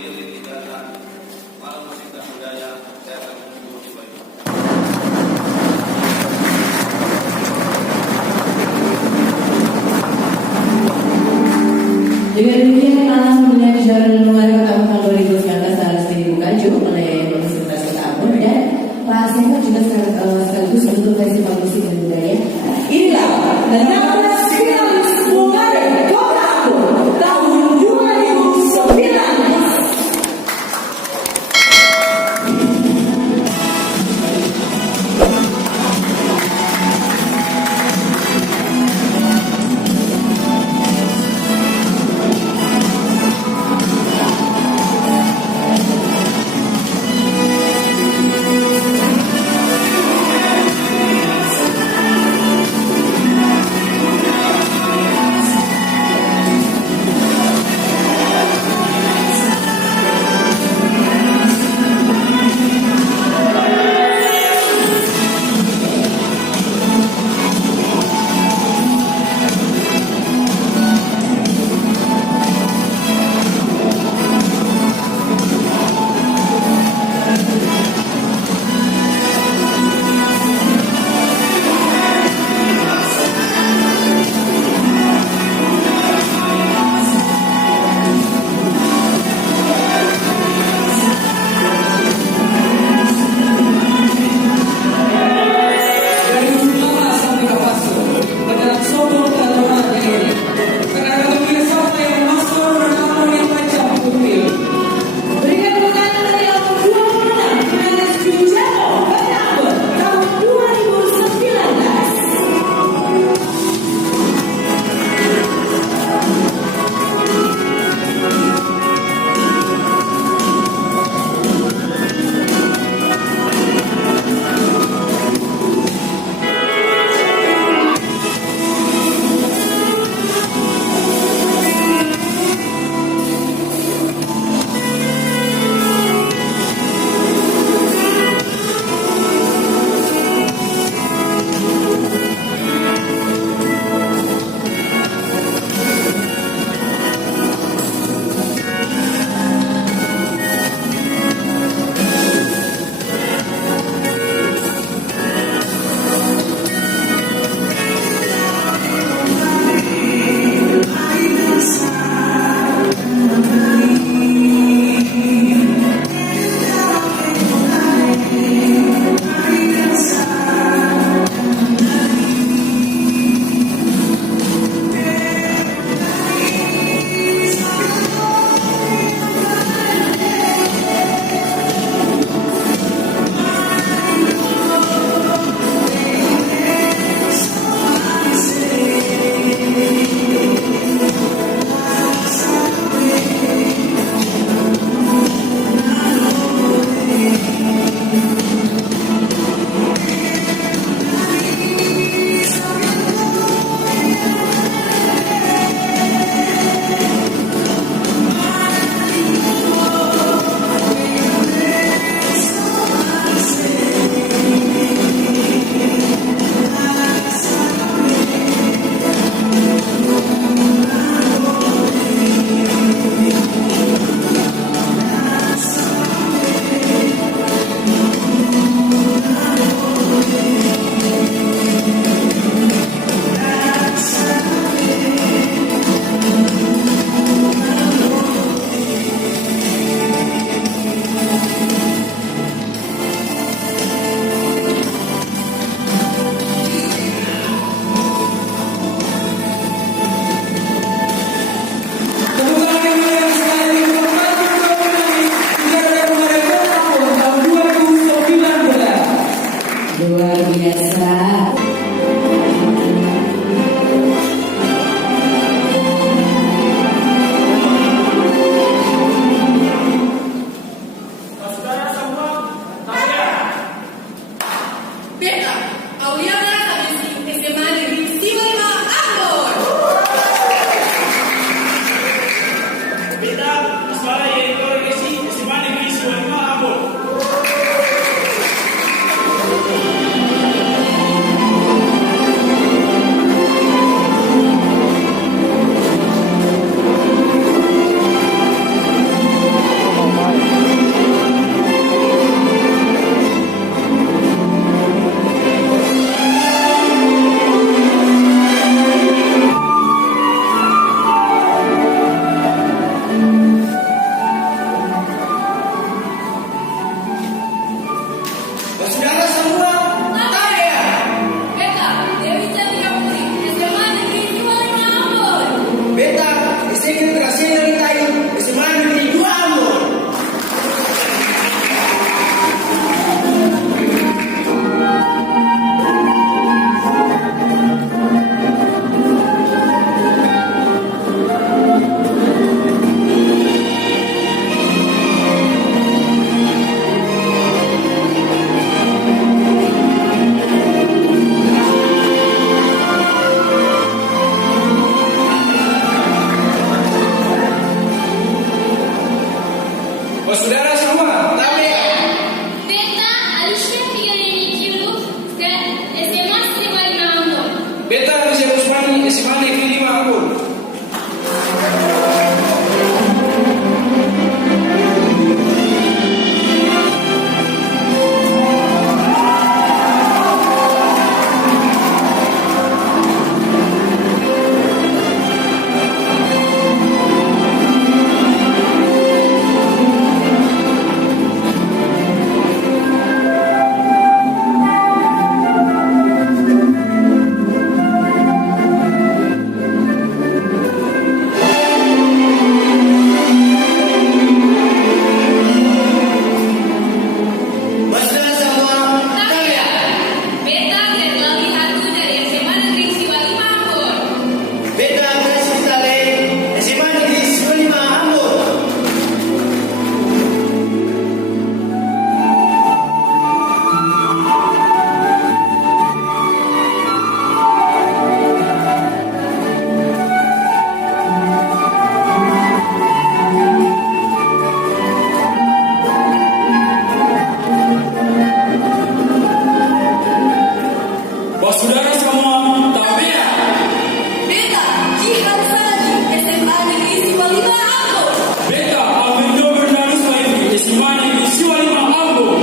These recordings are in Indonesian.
berdiri di hadapan Malam Musik dan Budaya, saya akan menunggu di bawah. Dengan demikian malam pembinaan kejuaraan luar kota tahun 2019 harus dibuka juga oleh Universitas Kota Ambon dan kelasnya juga sekaligus untuk festival musik dan budaya. Inilah 16 finalis luar kota Ambon tahun 2019. Saudara semua, tapi Beta Alicia 3 Kilo ke SMA Sriwali Ambon. beta bisa Usmani SMA Negeri 5 Ambon. Saudara semua, Beta Gretlawi 1 dari SMA Negeri Sriwali Ambon. beta Presitale SMA Negeri 5 Ambon. Saudara semua, tabia. Beta Jihan Saji SMA Negeri Sriwali Ambon. Beta Alvin Bernardus Waifi, SMA Negeri Sriwali Ambon.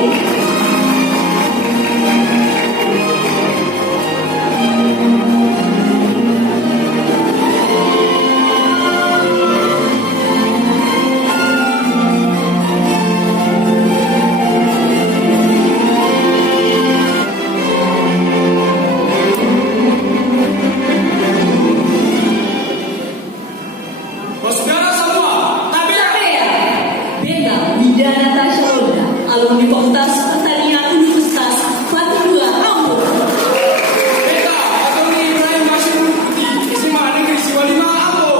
Saudara semua, tabia. Beta Wida Natasha Oda, alumni Fakultas Pertanian Universitas 42 Ambon. Beta Attorney Ibrahim Bashir Putih, SMA Negeri Sriwali Ambon.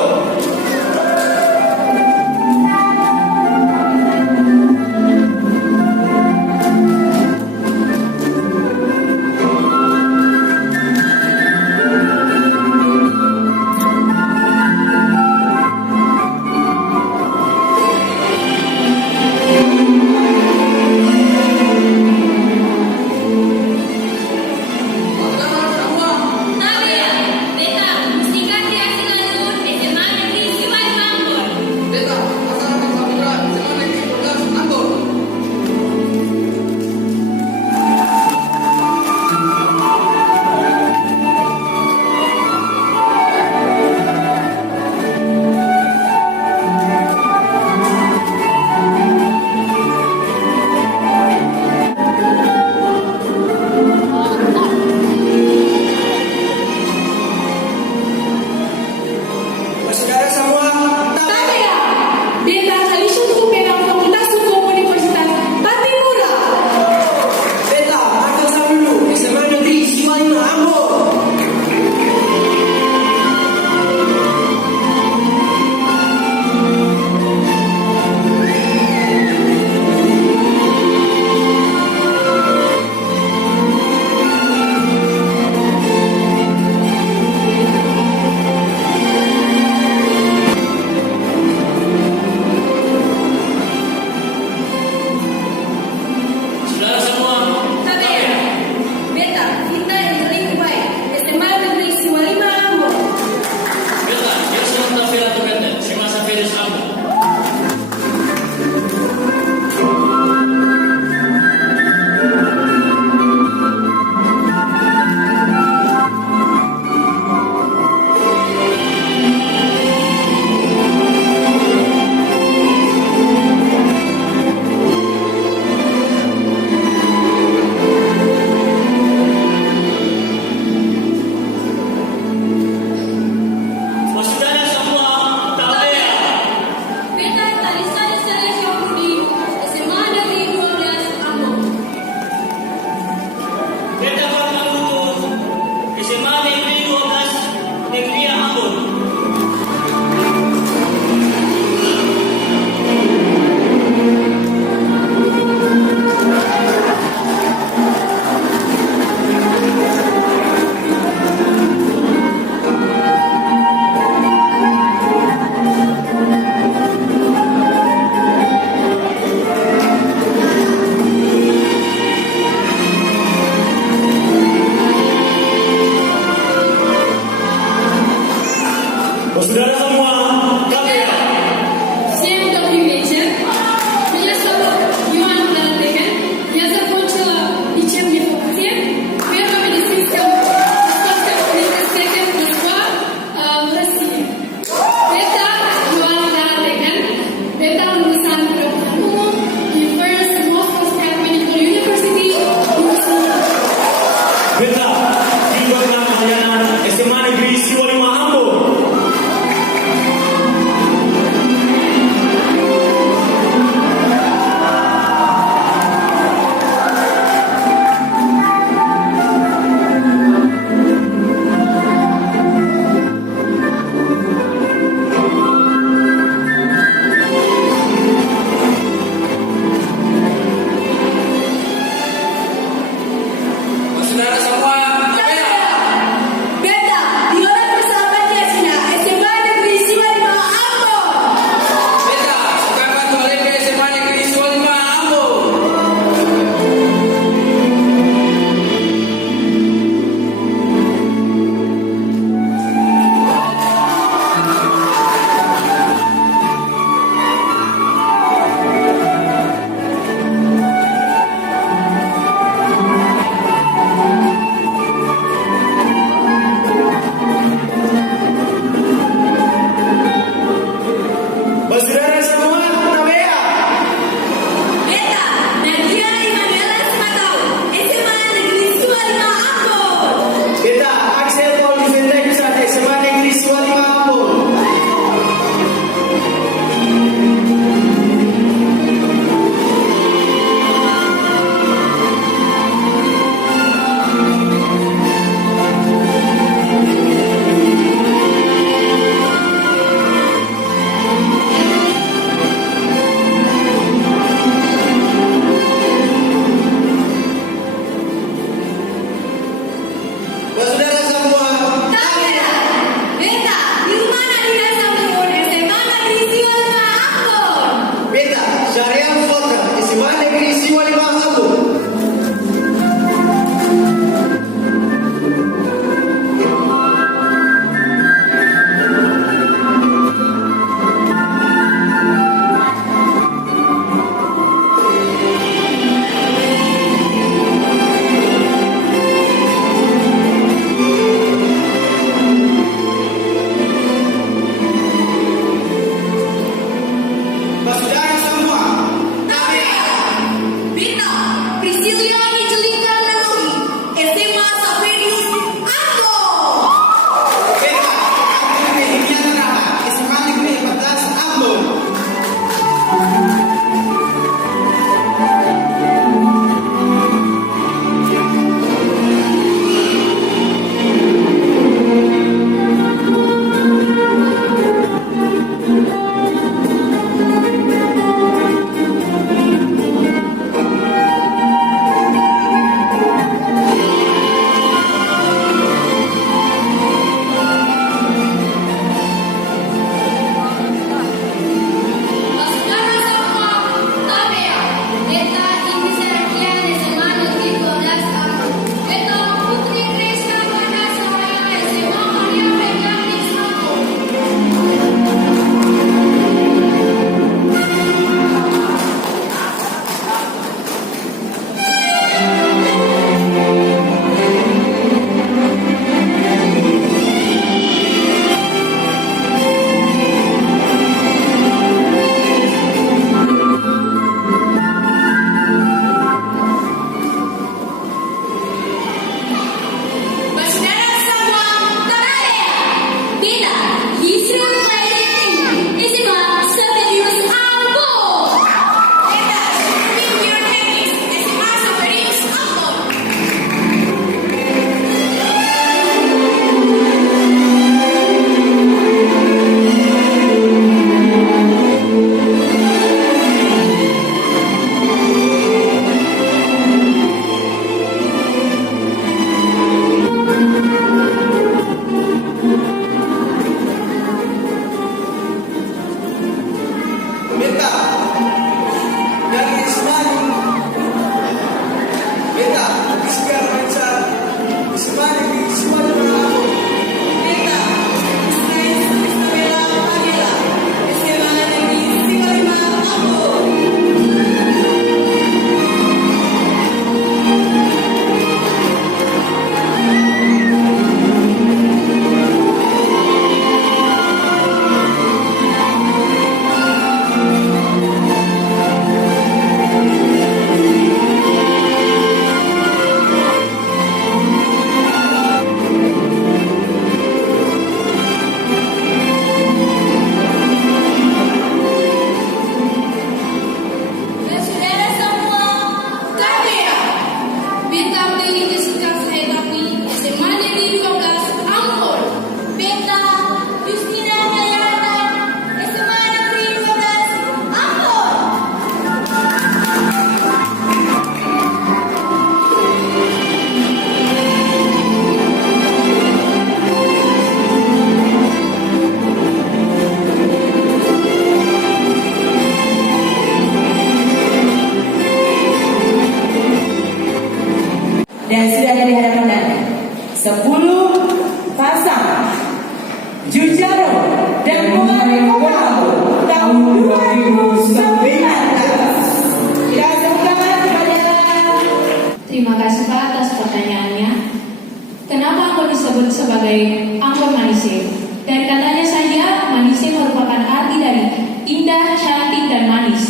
dan manis.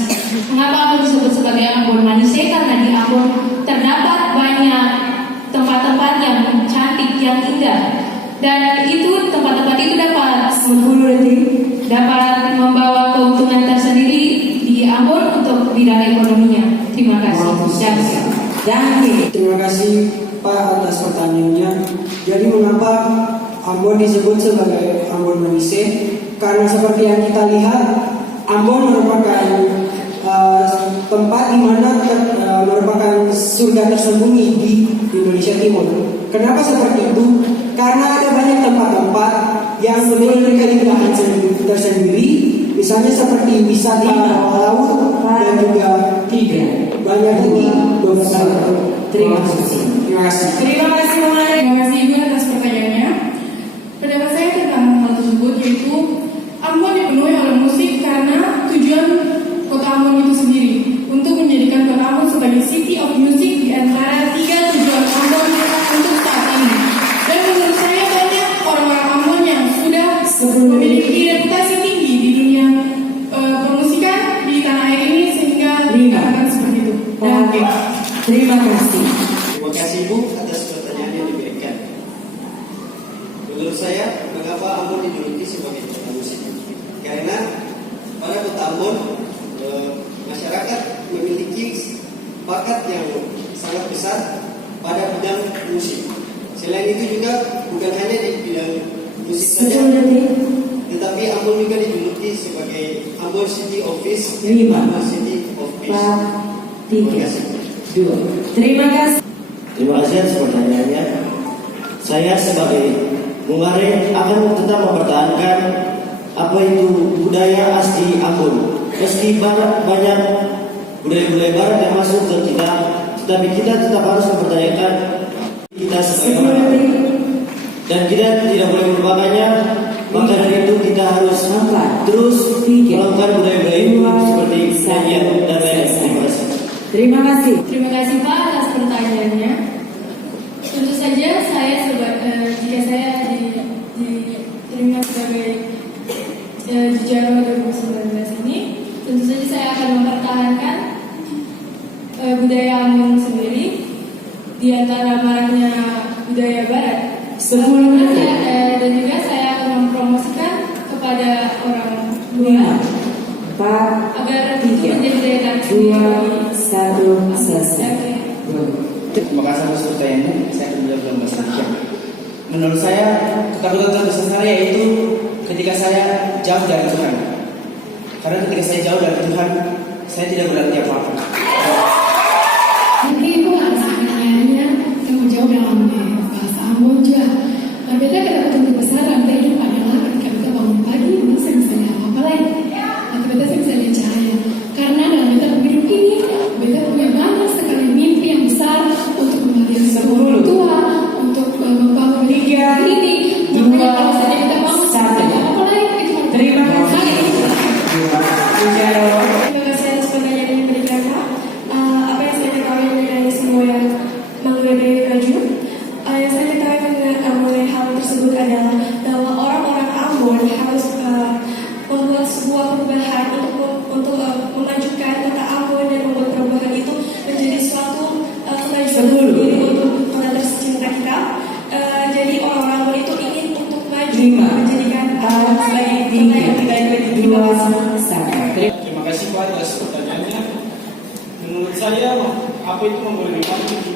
Mengapa Ambon disebut sebagai Ambon Manis? Karena di Ambon terdapat banyak tempat-tempat yang cantik, yang indah, dan itu tempat-tempat itu dapat membawa keuntungan tersendiri di Ambon untuk bidang ekonominya. Terima kasih. Terima kasih Pak atas pertanyaannya. Jadi mengapa Ambon disebut sebagai Ambon Manise? Karena seperti yang kita lihat, Ambon merupakan tempat di mana merupakan surga tersembunyi di Indonesia Timur. Kenapa seperti itu? Karena ada banyak tempat-tempat yang memiliki keindahan tersendiri, misalnya seperti wisata laut dan juga banyak lagi beberapa. Terima kasih. Terima kasih. Terima kasih Mama. Terima kasih Ibu atas pertanyaannya. Pendapat saya tentang hal tersebut yaitu Ambon dipenuhi oleh musik karena tujuan kota Ambon itu sendiri untuk menjadikan kota Ambon sebagai city of music di antara 3 tujuan Ambon untuk saat ini. Dan menurut saya banyak orang-orang Ambon yang sudah memiliki reputasi tinggi di dunia permusikan di tanah air ini sehingga dikatakan seperti itu. Dan Terima kasih. Terima kasih Bu atas pertanyaan yang diberikan. Menurut saya, mengapa Ambon dijuluki sebagai kota musik? Karena pada kota Ambon, masyarakat memiliki bakat yang sangat besar pada bidang musik. Selain itu juga bukan hanya di bidang musik saja, tetapi Ambon juga dijuluki sebagai Ambon City of Peace, Ambon City of Peace. Terima kasih. Terima kasih. Terima kasih atas pertanyaannya. Saya sebagai Mungare akan tetap mempertahankan apa itu budaya asli Ambon. Meski banyak budaya-budaya barat yang masuk ke kita, tetapi kita tetap harus mempertanyakan kita sebagai orang. Dan kita tidak boleh melupakannya. Maka dari itu kita harus terus melakukan budaya-budaya itu seperti nyanyian dan lain-lain. Terima kasih. terima kasih Pak atas pertanyaannya. Tentu saja jika saya diterima sebagai Jujara 2019 ini, tentu saja saya akan mempertahankan budaya Ambon sendiri di antara maraknya budaya Barat. Dan juga saya akan mempromosikan kepada orang luar agar menjadi daya tarik sendiri. Selesai. Terima kasih atas pertanyaannya. Saya akan menjawab dalam bahasa Indonesia. Menurut saya, ketakutan terbesar saya yaitu ketika saya jauh dari Tuhan. Karena ketika saya jauh dari Tuhan, saya tidak berarti apa-apa. Mungkin Ibu harus pertanyaannya yang menjawab dalam bahasa Ambon juga. Beda ketakutan terbesar Anda hidup adalah ketika kita bangun pagi, Anda saya bisa lihat apa lagi. Atau kita bisa lihat cahaya. Karena dalam kita hidup ini, kita punya banyak sekali mimpi yang besar untuk membahagiakan orang tua, untuk membangun ini. Makanya kalau saja kita bangun, apa lagi? Terima kasih. Terima kasih atas pertanyaan yang diberikan Pak. Apa yang saya ketahui mengenai semua yang mengenai Raju, yang saya ketahui mengenai hal tersebut adalah bahwa orang-orang Ambon harus membuat sebuah perubahan untuk memajukan kota Ambon dan membuat perubahan itu menjadi suatu kemajuan sendiri untuk kota tercinta kita. Jadi orang-orang Ambon itu ingin untuk maju menjadikan sebagai kota yang terbaik di Terima kasih Pak atas pertanyaannya. Menurut saya, apa itu membolehkan maju di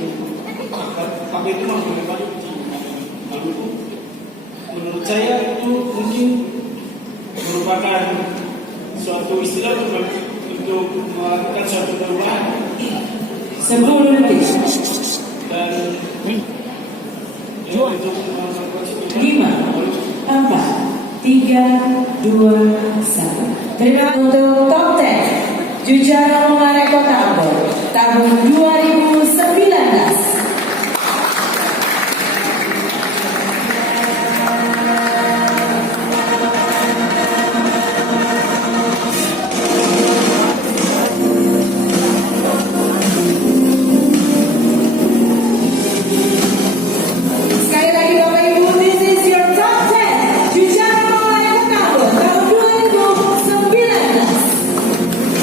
apa itu membolehkan maju di Maluku? Menurut saya itu mungkin merupakan suatu istilah untuk melakukan suatu perubahan. 10 detik. Dan untuk melakukan 5, 4, 3, 2, 1. Terima kasih untuk top 10 Jujara Mungare Kota Ambon tahun 2019. Sekali lagi Bapak Ibu, this is your top 10 Jujara Mungare Kota Ambon tahun 2019.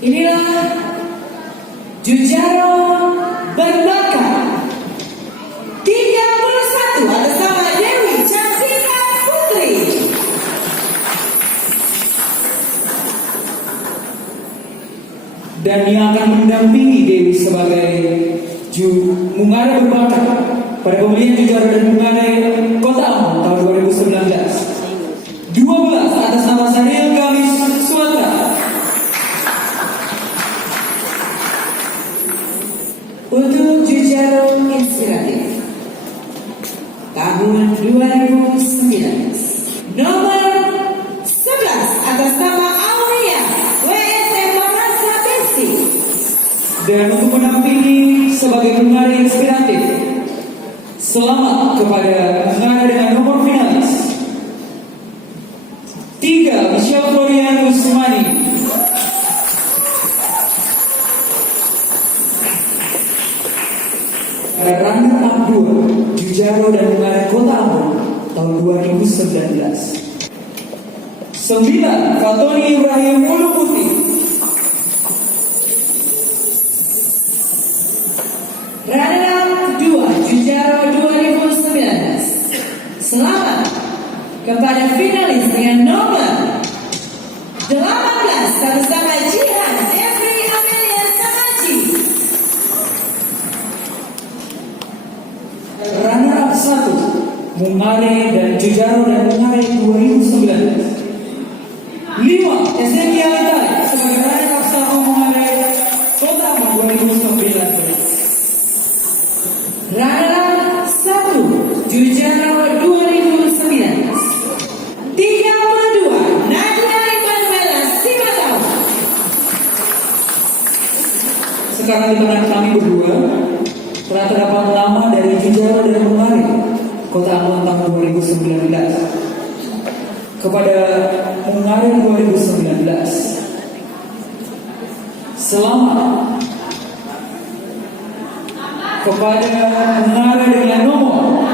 Inilah Jujaro berbakat 31 atas nama Dewi Cantika Putri. Dan yang akan mendampingi Dewi sebagai Mungare berbakat pada pemilihan Jujaro dan Mungare Kota Ambon tahun 2019. 12 atas nama Saril Kamis Suatra. Untuk Jujaro Inspiratif tahun 2019, nomor 11 atas nama Aulia WSM Marasa Besi. Dan untuk mendampingi sebagai Mungare Inspiratif, selamat kepada Mungare dengan nomor finalis 3 Michelle Florianus Sumani. Runner up 2 Jujaro dan Mungare Kota Ambon tahun 2019. 9 Fatoni Ibrahim Ulu Putih. Runner up 2 Jujaro 2019. Selamat kepada finalis dengan nomor 18 bersama Jihan Every Amelia Samaji. Runner up 1 Mungare dan Jujaro dan Mungare 2019. 5 Ezekiel Itali sebagai runner up 1 Mungare Kota Ambon 2019. Runner up 1 Jujaro 2019. 32 Nadia Emanuela Simatau. Sekarang di tangan kami berdua telah terdapat nama dari Jujaro dan Mungare Kota Ambon tahun 2019 kepada Mungare 2019. Selamat kepada Mungare dengan nomor